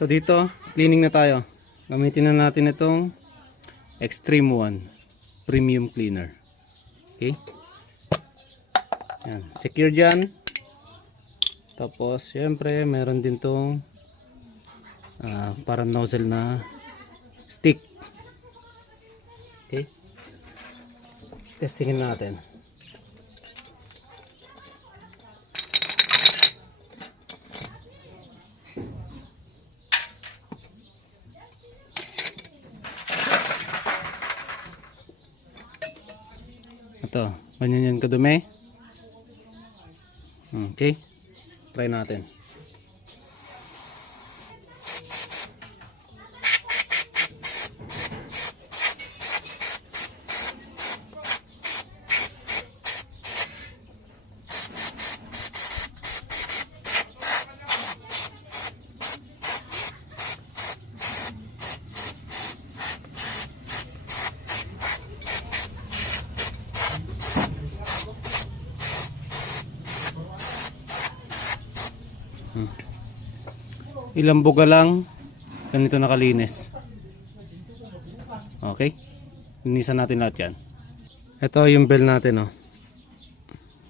So dito, cleaning na tayo. Gamitin na natin itong Extreme 1 Premium Cleaner. Okay? Yan, secure dyan. Tapos, syempre, meron din tong parang nozzle na stick. Okay? Testingin natin. Ito, ganyan yan kadumi. Okay, try natin. Ilang buga lang ganito nakalinis. Okay, linisan natin lahat yan. Ito yung bell natin, oh.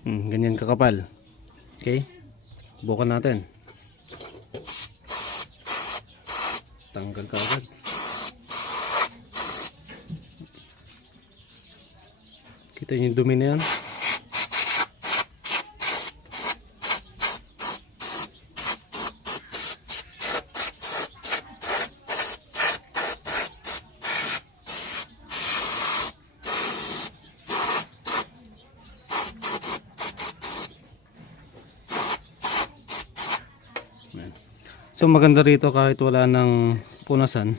Ganyan kakapal. Okay, bukan natin. Tanggal ka agad. Kita yung dumi na yan. So maganda rito kahit wala ng punasan,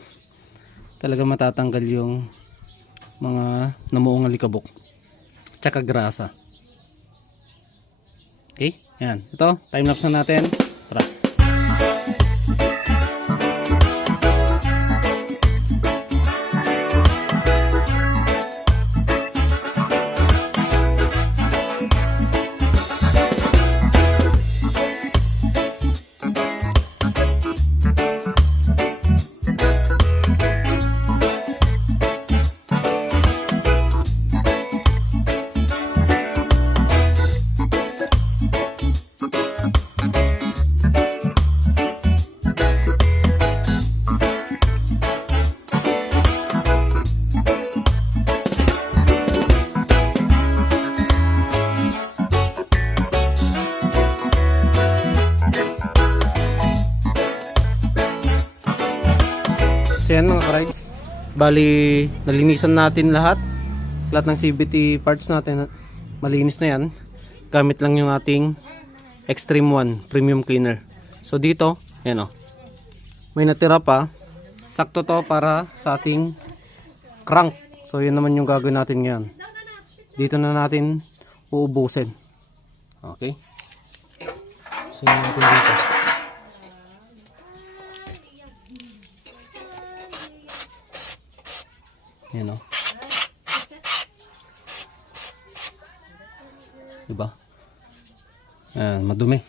talaga matatanggal yung mga namuong alikabok tsaka grasa. Okay, yan. Ito, time lapse na natin. Tara. So yan mga ka-rides, bali nalinisan natin lahat ng CVT parts natin, malinis na yan. Gamit lang yung ating Extreme 1 Premium Cleaner. So dito, yan, may natira pa, sakto to para sa ating crank. So yun naman yung gagawin natin ngayon. Dito na natin uubusin. Okay, so yun natin dito. Yan, diba? Ayan, madumi.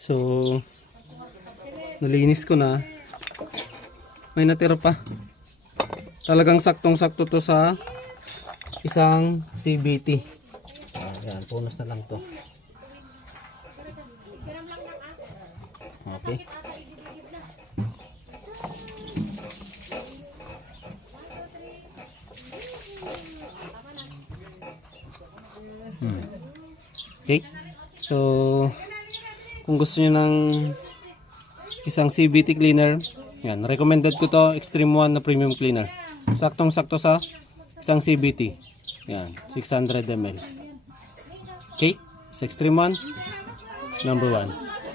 So nalinis ko na, may natira pa. Talagang saktong-sakto to sa isang CVT. Ayan, bonus na lang to. Okay. Okay? So, kung gusto nyo ng isang CVT cleaner, yan, recommended ko to, Extreme 1 na premium cleaner. Saktong-sakto sa isang CVT. Yan, 600 ml. Okay? Sa Extreme 1, number 1.